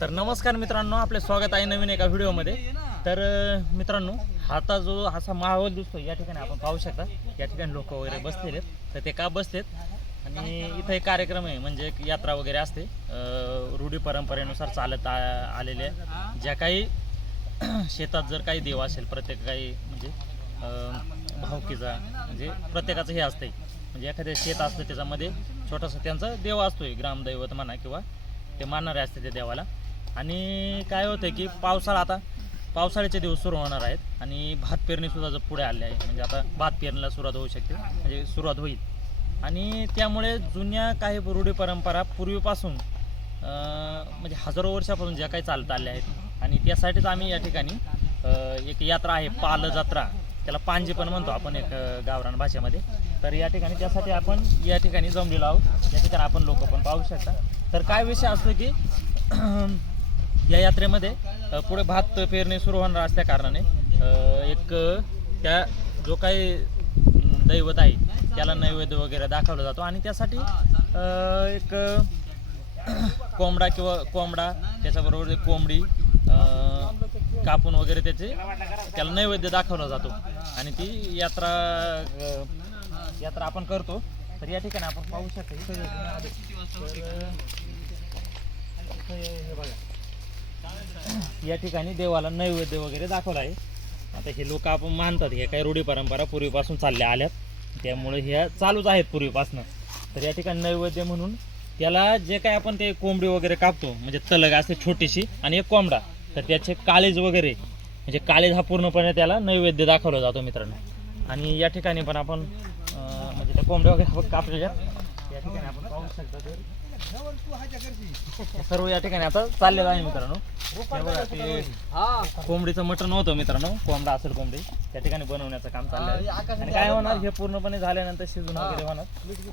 तर नमस्कार मित्रांनो, आपले स्वागत आहे नवीन एका व्हिडिओमध्ये। तर मित्रांनो, आता जो असा माहोल दिसतो या ठिकाणी आपण पाहू शकता। या ठिकाणी लोक वगैरे बसलेले आहेत। तर ते का बसलेत आणि इथे एक कार्यक्रम आहे, म्हणजे एक यात्रा वगैरे असते रूढी परंपरेनुसार चालत आलेले ज्या काही शेतात जर काही देव असेल, प्रत्येक काही म्हणजे भावकीचा म्हणजे प्रत्येकाचं हे असते, म्हणजे एखादे शेत असतं त्याच्यामध्ये छोटासा त्यांचा देव असतोय, ग्रामदैवत म्हणा किंवा ते मानणारे असते त्या देवाला। आणि काय होतं की पावसाळ्याचे दिवस सुरू होणार आहेत आणि भात पेरणी सुद्धा जर पुढे आले आहे, म्हणजे आता भात पेरणीला सुरुवात होऊ शकते, म्हणजे सुरुवात होईल। आणि त्यामुळे जुन्या काही रूढी परंपरा पूर्वीपासून म्हणजे हजारो वर्षापासून ज्या काही चालत आल्या आहेत, आणि त्यासाठीच आम्ही या ठिकाणी एक यात्रा आहे पाल जत्रा, त्याला पांजी पण म्हणतो आपण एक गावरान भाषेमध्ये। तर या ठिकाणी त्यासाठी आपण या ठिकाणी जमलेलो आहोत। या ठिकाणी आपण लोक पण पाहू शकता। तर काय विषय असतो की या यात्रेमध्ये पुढे भात पेरणी सुरू होणार असल्या कारणाने एक त्या जो काही दैवत आहे त्याला नैवेद्य वगैरे दाखवला जातो, आणि त्यासाठी एक कोंबडा त्याच्याबरोबर एक कोंबडी कापून वगैरे त्याला नैवेद्य दाखवला जातो, आणि ती यात्रा आपण करतो। तर या ठिकाणी आपण पाहू शकतो या ठिकाणी देवाला नैवेद्य वगैरे दाखवला आहे। आता हे लोक आपण मानतात, हे काही रूढी परंपरा पूर्वीपासून चालल्या आल्यात, त्यामुळे ह्या चालूच आहेत पूर्वीपासून। तर या ठिकाणी नैवेद्य म्हणून त्याला जे काय आपण ते कोंबडी वगैरे कापतो, म्हणजे तलग असते छोटीशी आणि एक कोंबडा, तर त्याचे काळीज वगैरे म्हणजे काळीज हा पूर्णपणे त्याला नैवेद्य दाखवला जातो मित्रांनो। आणि या ठिकाणी पण आपण म्हणजे त्या कोंबड्या वगैरे कापलेल्या या ठिकाणी आपण पाहू शकता। सर्व या ठिकाणी आता चाललेलं आहे मित्रांनो। कोंबडीचं मटण होतं मित्रांनो, कोंबडा असेल कोंबडी त्या ठिकाणी बनवण्याचं काम चाललं आहे। आणि काय होणार, हे पूर्णपणे झाल्यानंतर शिजून वगैरे होणार,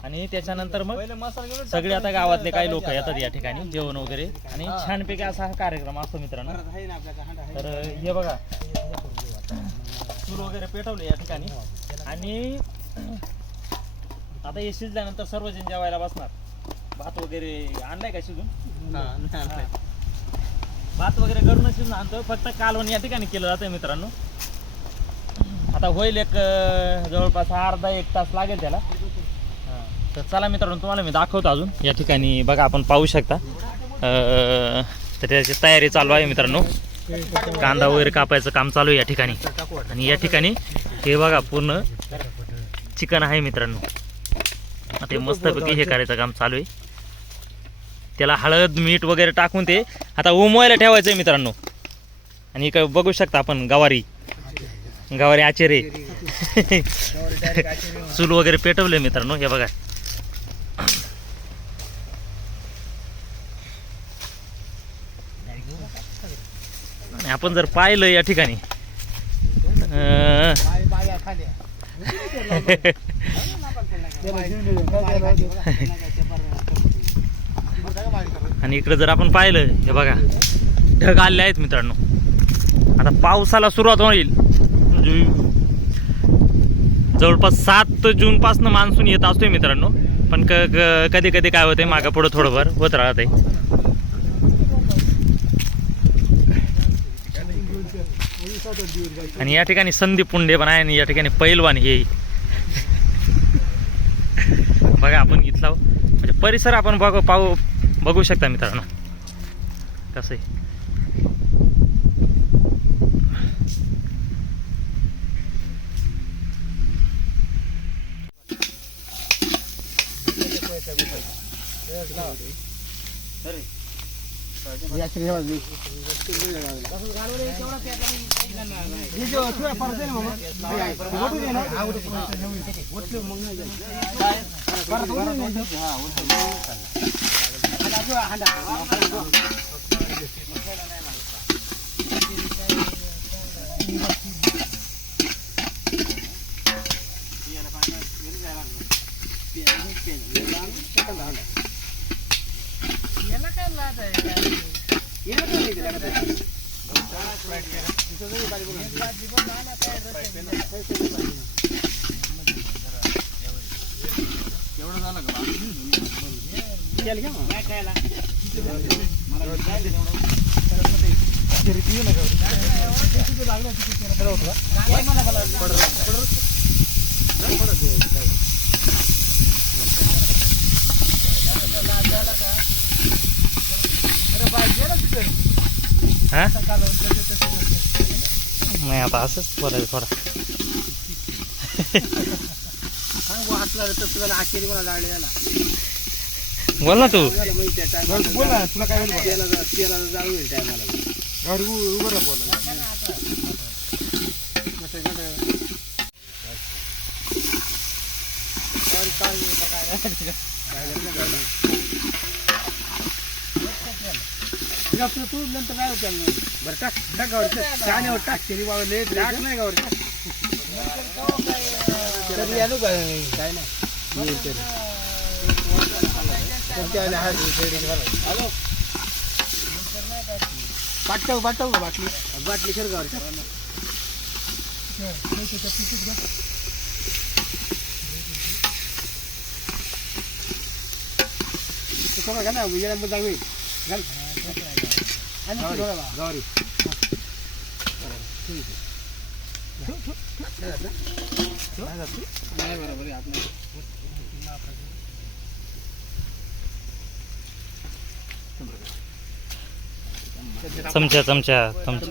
आणि त्याच्यानंतर मग सगळे आता गावातले काही लोक येतात या ठिकाणी जेवण वगैरे, आणि छानपैकी असा हा कार्यक्रम असतो मित्रांनो। तर हे बघा चूल वगैरे पेटवले या ठिकाणी, आणि आता हे शिजल्यानंतर सर्वजण जेवायला बसणार। भात वगैरे आणलाय का शिजून? भात वगैरे घरून शिजून आणतो, फक्त कालवण या ठिकाणी केलं जातं मित्रांनो। आता होईल एक जवळपास अर्धा एक तास लागेल त्याला। तर चला मित्रांनो, तुम्हाला मी दाखवतो अजून। या ठिकाणी बघा आपण पाहू शकता, तर त्याची तयारी चालू आहे मित्रांनो। कांदा वगैरे कापायचं काम चालू आहे या ठिकाणी, आणि या ठिकाणी हे बघा पूर्ण चिकन आहे मित्रांनो। आता हे मस्तपैकी हे करायचं काम चालू आहे, त्याला हळद मीठ वगैरे टाकून ते आता उमवायला ठेवायचं आहे मित्रांनो। आणि इकडे बघू शकता आपण गवारी आचेरे चूल वगैरे पेटवले मित्रांनो, हे बघा। आणि आपण जर पाहिलं या ठिकाणी आणि इकडे जर आपण पाहिलं, हे बघा ढग आले आहेत मित्रांनो। आता पावसाला सुरुवात होईल, जवळपास 7 जून पासून मान्सून येत असतोय मित्रांनो, पण कधी कधी काय होते मागं पुढं थोडंफार होत राहत आहे। आणि या ठिकाणी संदीप पुंडे पण आहे, आणि या ठिकाणी पैलवान हे बघा आपण इथला म्हणजे परिसर आपण बघू शकता मित्रांनो कसं आहे। नाही आता असंच बोलायचं थोडा. बोल ना तू. बोल ना तुला काय जाळू येईल टायमाला उभं राहा बोला. तू नंतर काय होतं बरं टाक टाक गावर चाण्यावर टाक शेरी वावले टाक नाही गावर तरी आलो काय नाही हॅलो पाठव पाठव का बाटली बाटली सर गावर थोडा घा ना विजयानंतर जाऊ घाल गौरी चमचा चमचा चमचा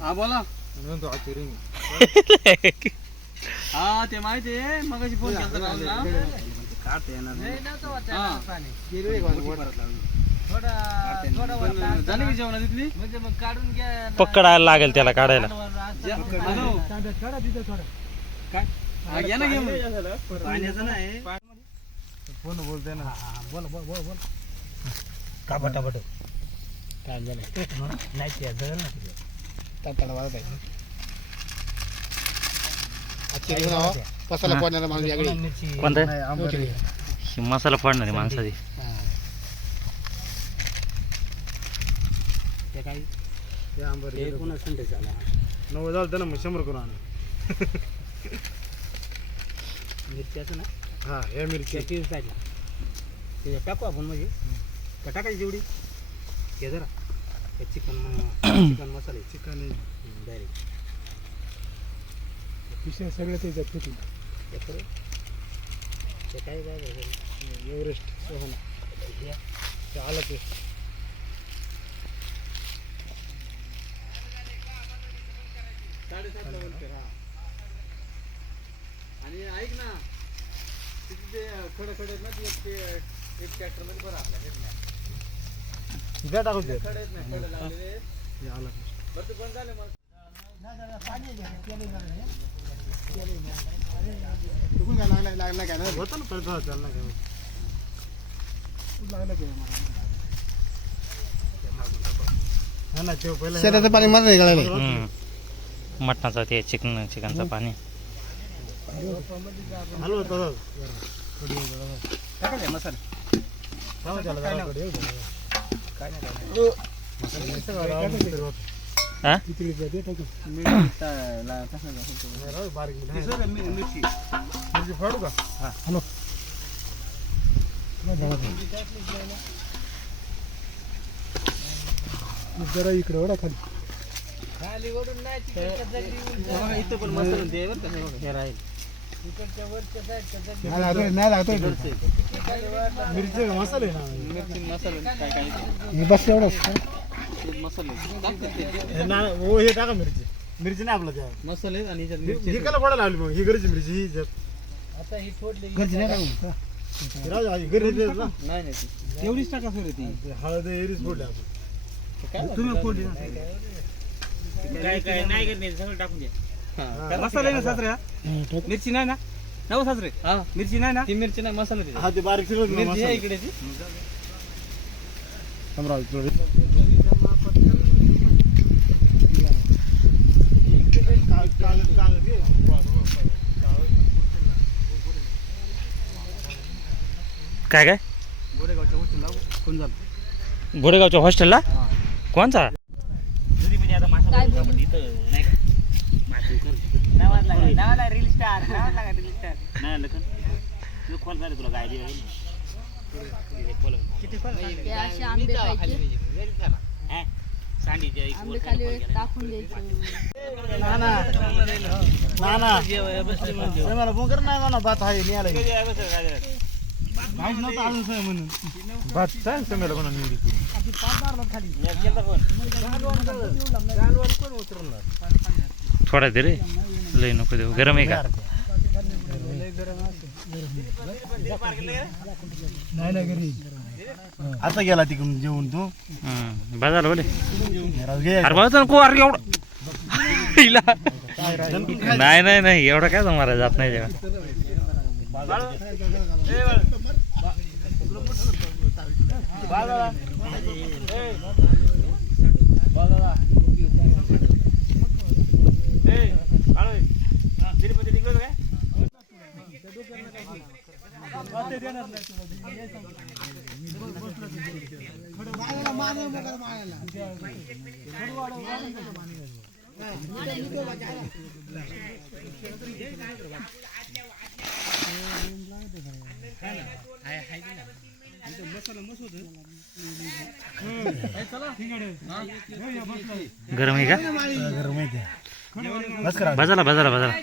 हा बोला हा ते माहिती आहे मगाशी फोन केला झाली की जेवण तिथली म्हणजे मग काढून घ्या पकडायला लागेल त्याला काढायला. काय घ्या ना घेऊन पाण्याचं नाही फोन बोलतोय ना बोला बोल बोल बोल का बटाबट काय झालं नाही ते जळलं ना तातडा वाजत आहे मसाला फोडणारा माणूस वेगळी कोणता मसाला फोडणारी माणसाची काय नव्वद झालं ना मग 100 करून आण मिरच्याचं ना हा हे मिरची ते टाकू आपण म्हणजे का टाकायची जेवढी हे जरा हे चिकन चिकन मसाले चिकन डायरेक्ट पिशे सगळं ते जात होती ते काय एव्हरेस्ट सोहना ते आलं ते आणि ऐक ना तिथे ते खडं खडे ना ते एक ट्रॅक्टर मध्ये बरं आपल्या टाकू खडे आहेत ना खडं लागलेले आलं बरं ते बंद झाले मग लागला काय ना होतं ना पडतो चालला काय लागलं काय ना ते पहिलं शेताचं पाणी मला नाही गळालं मटणाचं ते चिकनचं पाणी हलव टाकायचं मसाला फाडू का हॅलो जरा इकडे ओढा खाली खाली ओढून नाही इथं पण मसाला दे बरं का हे राहील नाही लागतोय मिरची मसाले ना मिरची मसाले काय काय बस एवढंच मसाले हो हे टाका मिरची मिरची नाही आपला त्या मसाले आणि ही काला पडायला लावली मग ही घरची मिरची ही आता ही फोडली घरची नाही नाही तेवढीच टाका सर ती हळद एरीच फोडली आपण तुम्ही फोडली काय काय नाही करणे सगळं टाकून द्या मसाले ना सासरे मिरची नाही ना नव सासरे हा मिरची नाही ना ती मिरची नाही मसाला हा ते बारीक मिरची आहे इकडे ती काय काय गोरेगावच्या हॉस्टेलला कोण झालं घोडेगावच्या हॉस्टेलला कोणचा काय बोलू इथं नाही का माती कर नावाला रील स्टार नाही लखन तू खोल झाले तुला काय दिलं किती खोल ते असे आंबे खायचे सांडीच्या आंबे खाली टाकून द्यायचे मला बोकर नाही म्हणा भात आहे न्यायला माहित नव्हतं अजून सोय म्हणून भात सांग समजा कोणा निवडी थोडा दे रे लय नको देऊ गरम आहे का नाही ना घरी आता गेला तिकडून जेवून तू बाजारला बोले घे अरे बाबा को अरे एवढं नाही नाही नाही एवढं काय तुम्हाला जात नाही जेव्हा गरम आहे का गरम आहे बस करा बाजारला बाजारला बाजारला